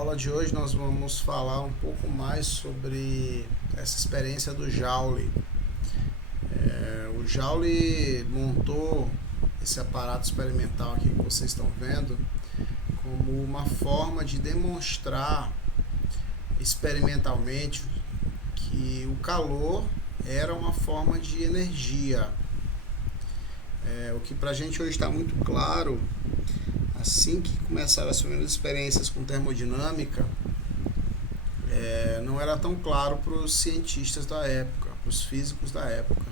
aula de hoje nós vamos falar um pouco mais sobre essa experiência do Joule. O Joule montou esse aparato experimental aqui que vocês estão vendo como uma forma de demonstrar experimentalmente que o calor era uma forma de energia. O que pra gente hoje está muito claro, assim que começaram as primeiras experiências com termodinâmica, não era tão claro para os cientistas da época, para os físicos da época.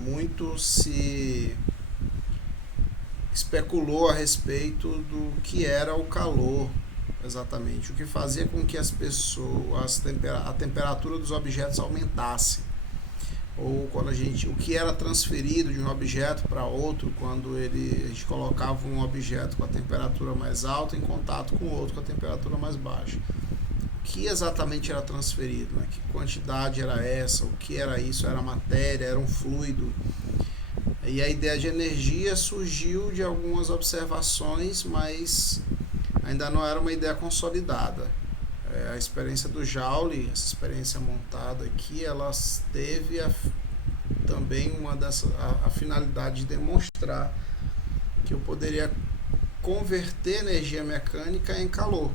Muito se especulou a respeito do que era o calor, exatamente, o que fazia com que as pessoas, a temperatura dos objetos aumentasse, ou quando o que era transferido de um objeto para outro quando a gente colocava um objeto com a temperatura mais alta em contato com outro com a temperatura mais baixa. O que exatamente era transferido, né? Que quantidade era essa, o que era isso, era matéria, era um fluido. E a ideia de energia surgiu de algumas observações, mas ainda não era uma ideia consolidada. A experiência do Joule, essa experiência montada aqui, ela teve também a finalidade de demonstrar que eu poderia converter energia mecânica em calor,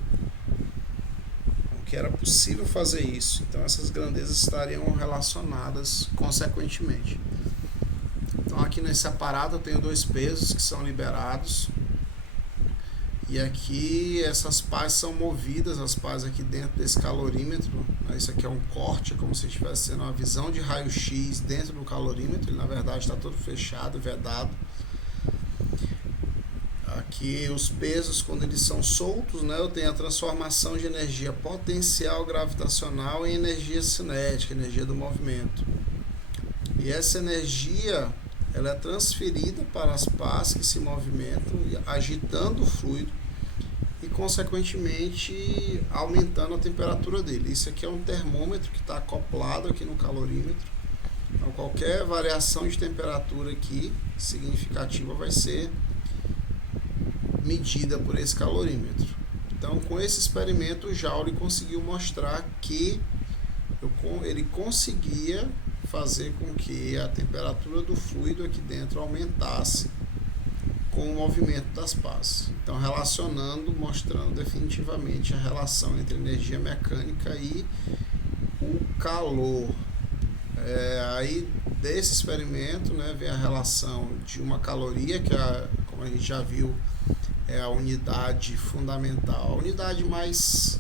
que era possível fazer isso. Então essas grandezas estariam relacionadas consequentemente. Então aqui nesse aparato eu tenho dois pesos que são liberados. E aqui essas pás são movidas, as pás aqui dentro desse calorímetro. Isso aqui é um corte, é como se estivesse sendo uma visão de raio-x dentro do calorímetro. Ele na verdade está todo fechado, vedado. Aqui os pesos, quando eles são soltos, né, eu tenho a transformação de energia potencial gravitacional em energia cinética, energia do movimento. E essa energia, ela é transferida para as pás que se movimentam, agitando o fluido e, consequentemente, aumentando a temperatura dele. Isso aqui é um termômetro que está acoplado aqui no calorímetro. Então, qualquer variação de temperatura aqui significativa vai ser medida por esse calorímetro. Então, com esse experimento, o Joule conseguiu mostrar que ele conseguia fazer com que a temperatura do fluido aqui dentro aumentasse com o movimento das pás. Então, mostrando definitivamente a relação entre energia mecânica e o calor. Aí, desse experimento, né, vem a relação de uma caloria, que como a gente já viu, é a unidade fundamental, a unidade mais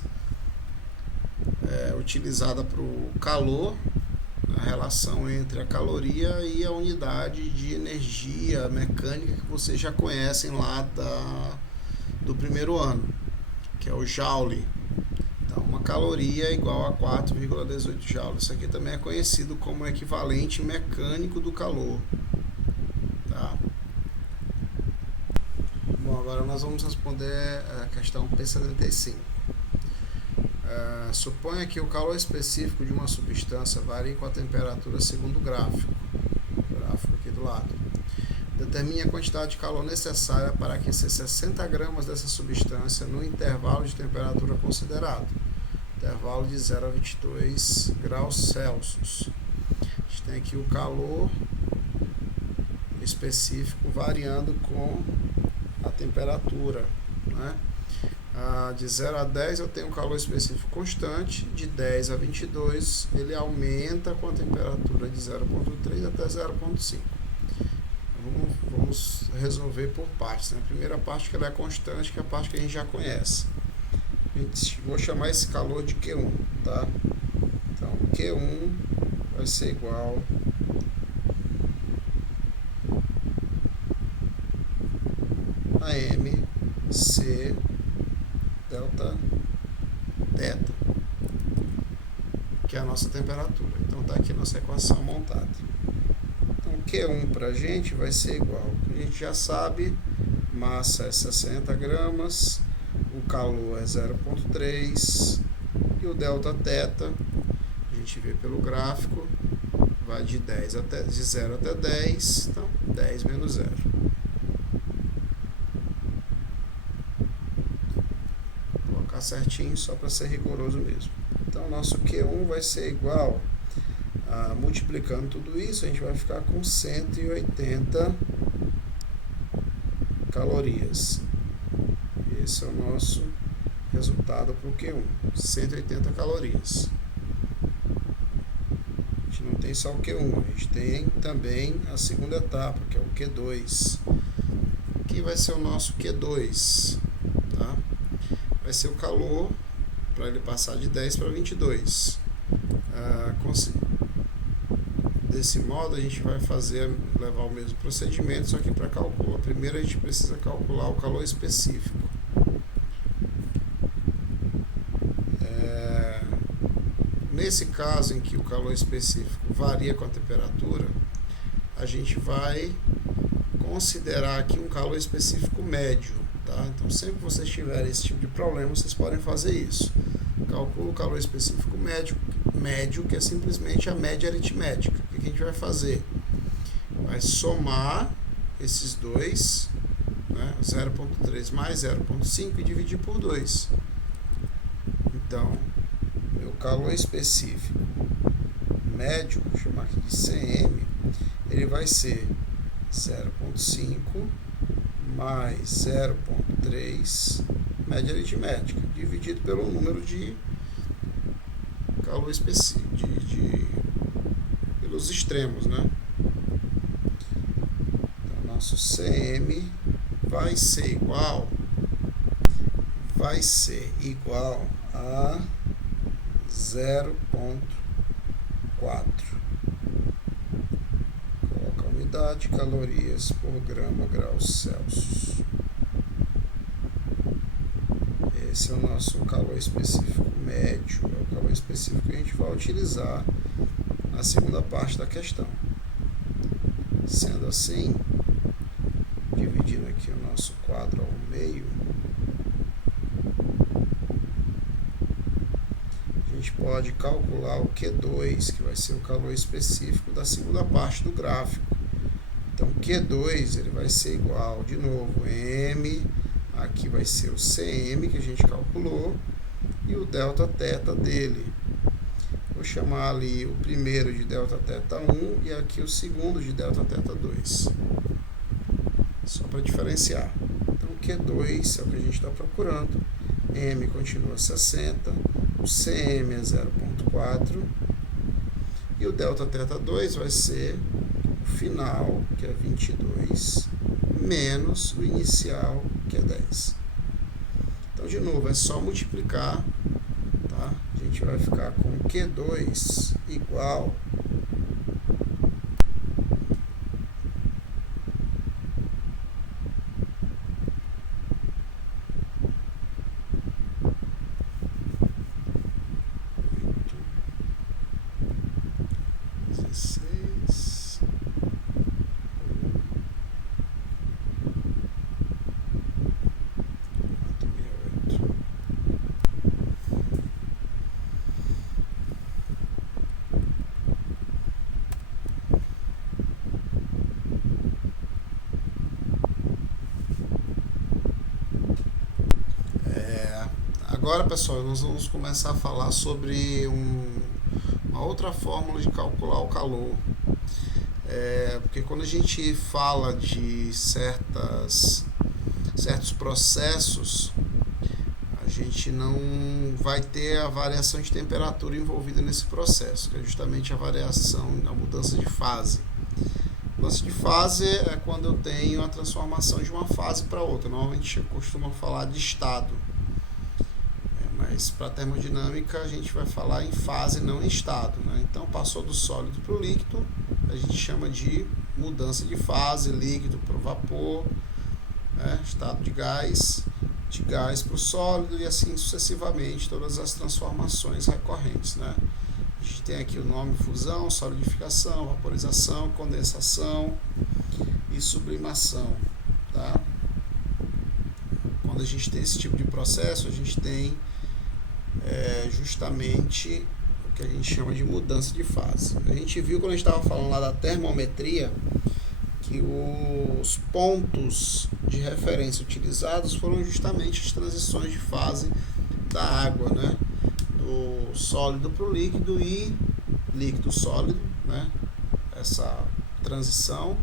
utilizada para o calor, a relação entre a caloria e a unidade de energia mecânica que vocês já conhecem lá do primeiro ano, que é o Joule. Então, uma caloria é igual a 4,18 joules. Isso aqui também é conhecido como equivalente mecânico do calor. Tá? Bom, agora nós vamos responder a questão P75. Suponha que o calor específico de uma substância varie com a temperatura segundo o gráfico aqui do lado. Determine a quantidade de calor necessária para aquecer 60 gramas dessa substância no intervalo de temperatura considerado, intervalo de 0 a 22 graus Celsius. A gente tem aqui o calor específico variando com a temperatura, né? De 0 a 10 eu tenho um calor específico constante, de 10 a 22 ele aumenta com a temperatura de 0,3 até 0,5. Vamos resolver por partes, né? A primeira parte que ela é constante, que é a parte que a gente já conhece. Vou chamar esse calor de Q1, tá? Então Q1 vai ser igual a MC delta θ, que é a nossa temperatura. Então está aqui a nossa equação montada. Então Q1 para a gente vai ser igual, a gente já sabe, massa é 60 gramas, o calor é 0,3 e o delta θ, a gente vê pelo gráfico, vai de 0 até 10, então 10 menos 0. colocar certinho só para ser rigoroso mesmo. Então, nosso Q1 vai ser igual a, multiplicando tudo isso, a gente vai ficar com 180 calorias. Esse é o nosso resultado para o Q1, 180 calorias. A gente não tem só o Q1, a gente tem também a segunda etapa, que é o Q2. Aqui vai ser o nosso Q2, tá? Vai ser o calor para ele passar de 10 para 22. Desse modo a gente vai levar o mesmo procedimento, só que para calcular. Primeiro a gente precisa calcular o calor específico. Nesse caso em que o calor específico varia com a temperatura, a gente vai considerar aqui um calor específico médio, tá? Então, sempre que vocês tiverem esse tipo de problema, vocês podem fazer isso. Calcula o calor específico médio, que é simplesmente a média aritmética. O que a gente vai fazer? Vai somar esses dois, né? 0,3 mais 0,5 e dividir por 2. Então, meu calor específico médio, vou chamar aqui de CM, ele vai ser 0,5 mais 0,3 média aritmética, dividido pelo número de calor específico, pelos extremos, né? Então, nosso CM vai ser igual a 0,4. Coloca a unidade, calorias por grama graus Celsius. Esse é o nosso calor específico médio, é o calor específico que a gente vai utilizar na segunda parte da questão. Sendo assim, dividindo aqui o nosso quadro ao meio, a gente pode calcular o Q2, que vai ser o calor específico da segunda parte do gráfico. Então, Q2 ele vai ser igual, de novo, M, aqui vai ser o CM, que a gente calculou, e o delta θ dele. Vou chamar ali o primeiro de delta θ 1 e aqui o segundo de delta θ 2. Só para diferenciar. Então, Q2 é o que a gente está procurando. M continua 60, o CM é 0,4 e o delta θ 2 vai ser o final, que é 22, menos o inicial, que é 10. Então, de novo, é só multiplicar, tá? A gente vai ficar com Q2 igual Agora, pessoal, nós vamos começar a falar sobre uma outra fórmula de calcular o calor. Porque quando a gente fala de certos processos, a gente não vai ter a variação de temperatura envolvida nesse processo, que é justamente a mudança de fase. Mudança de fase é quando eu tenho a transformação de uma fase para outra. Normalmente eu costumo falar de estado. Mas para a termodinâmica a gente vai falar em fase, não em estado, né? Então, passou do sólido para o líquido, a gente chama de mudança de fase, líquido para o vapor, né? Estado de gás para o sólido e assim sucessivamente, todas as transformações recorrentes, né? A gente tem aqui o nome fusão, solidificação, vaporização, condensação e sublimação, tá? Quando a gente tem esse tipo de processo, a gente tem justamente o que a gente chama de mudança de fase. A gente viu quando a gente estava falando lá da termometria que os pontos de referência utilizados foram justamente as transições de fase da água, né? Do sólido para o líquido e líquido sólido, né? Essa transição,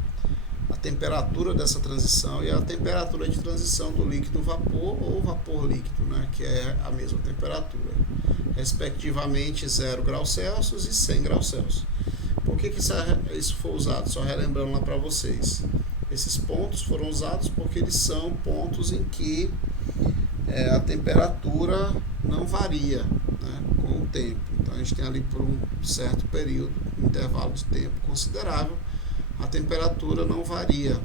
a temperatura dessa transição e a temperatura de transição do líquido vapor ou vapor líquido, né? Que é a mesma temperatura, respectivamente 0 graus Celsius e 100 graus Celsius. Por que isso foi usado? Só relembrando lá para vocês. Esses pontos foram usados porque eles são pontos em que a temperatura não varia, né, com o tempo. Então a gente tem ali por um certo período, um intervalo de tempo considerável, a temperatura não varia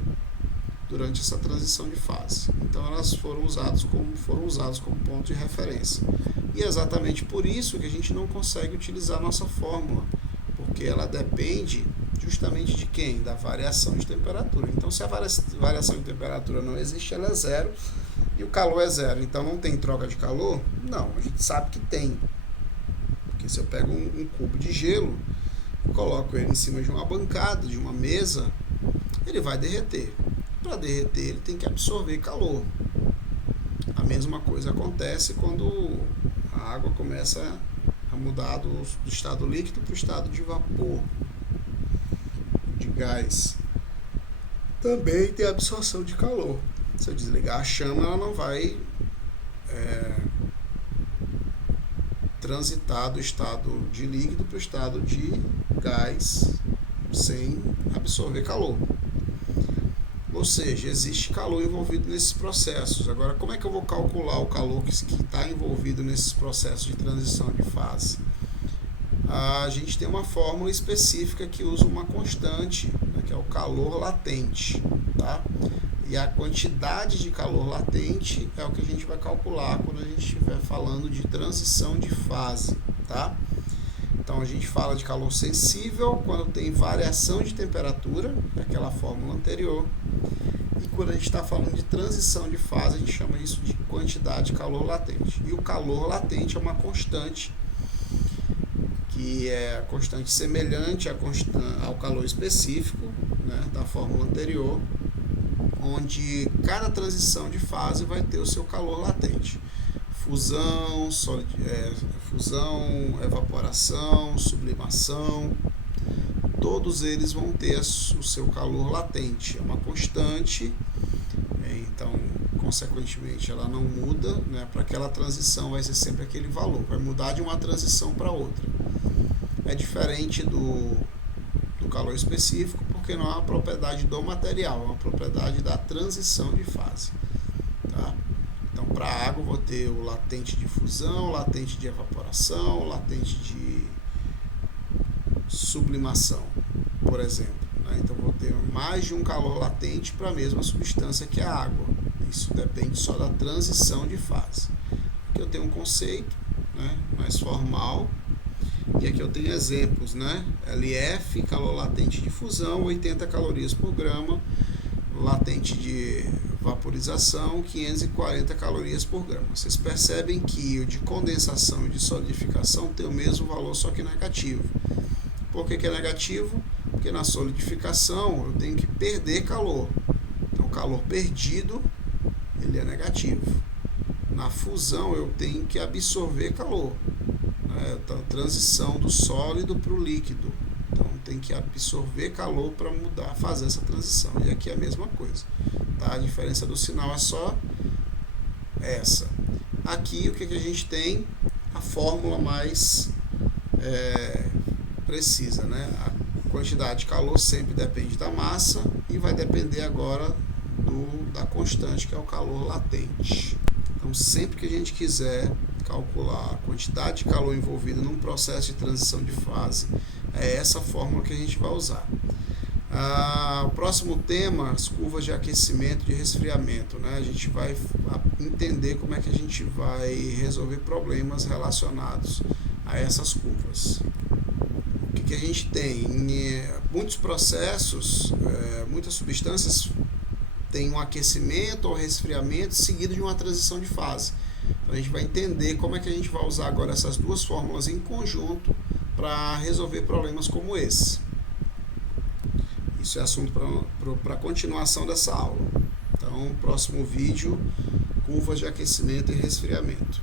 durante essa transição de fase. Então elas foram usadas como ponto de referência. E é exatamente por isso que a gente não consegue utilizar a nossa fórmula, porque ela depende justamente de quem? Da variação de temperatura. Então, se a variação de temperatura não existe, ela é zero e o calor é zero. Então, não tem troca de calor? Não, a gente sabe que tem. Porque se eu pego um cubo de gelo e coloco ele em cima de uma bancada, de uma mesa, ele vai derreter. Para derreter, ele tem que absorver calor. A mesma coisa acontece quando a água começa a mudar do estado líquido para o estado de vapor, de gás. Também tem a absorção de calor. Se eu desligar a chama, ela não vai transitar do estado de líquido para o estado de gás sem absorver calor. Ou seja, existe calor envolvido nesses processos. Agora, como é que eu vou calcular o calor que está envolvido nesses processos de transição de fase? A gente tem uma fórmula específica que usa uma constante, né, que é o calor latente, tá? E a quantidade de calor latente é o que a gente vai calcular quando a gente estiver falando de transição de fase, tá? Então a gente fala de calor sensível quando tem variação de temperatura, aquela fórmula anterior. E quando a gente está falando de transição de fase, a gente chama isso de quantidade de calor latente. E o calor latente é uma constante, que é a constante semelhante ao calor específico, né, da fórmula anterior, onde cada transição de fase vai ter o seu calor latente. Fusão, evaporação, sublimação, todos eles vão ter o seu calor latente. É uma constante, então, consequentemente, ela não muda, né? Para aquela transição vai ser sempre aquele valor, vai mudar de uma transição para outra. É diferente do calor específico, porque não é uma propriedade do material, é uma propriedade da transição de fase, tá? Então, para a água, eu vou ter o latente de fusão, latente de evaporação, latente de sublimação, por exemplo, né? Então, eu vou ter mais de um calor latente para a mesma substância que a água. Isso depende só da transição de fase. Aqui eu tenho um conceito, né, mais formal, e aqui eu tenho exemplos, né? LF, calor latente de fusão, 80 calorias por grama, latente de vaporização, 540 calorias por grama. Vocês percebem que o de condensação e de solidificação tem o mesmo valor, só que negativo. Por que é negativo? Porque na solidificação eu tenho que perder calor. Então, o calor perdido, ele é negativo. Na fusão eu tenho que absorver calor. Então, transição do sólido para o líquido. Então, tem que absorver calor para mudar, fazer essa transição. E aqui é a mesma coisa, tá? A diferença do sinal é só essa. Aqui, o que a gente tem? A fórmula mais precisa, né? A quantidade de calor sempre depende da massa e vai depender agora da constante, que é o calor latente. Então, sempre que a gente quiser calcular a quantidade de calor envolvida num processo de transição de fase, é essa fórmula que a gente vai usar. O próximo tema, as curvas de aquecimento e de resfriamento, né? A gente vai entender como é que a gente vai resolver problemas relacionados a essas curvas. O que a gente tem? Em muitos processos, muitas substâncias têm um aquecimento ou resfriamento seguido de uma transição de fase. Então a gente vai entender como é que a gente vai usar agora essas duas fórmulas em conjunto para resolver problemas como esse. Isso é assunto para a continuação dessa aula. Então, Então, próximo vídeo, curvas de aquecimento e resfriamento.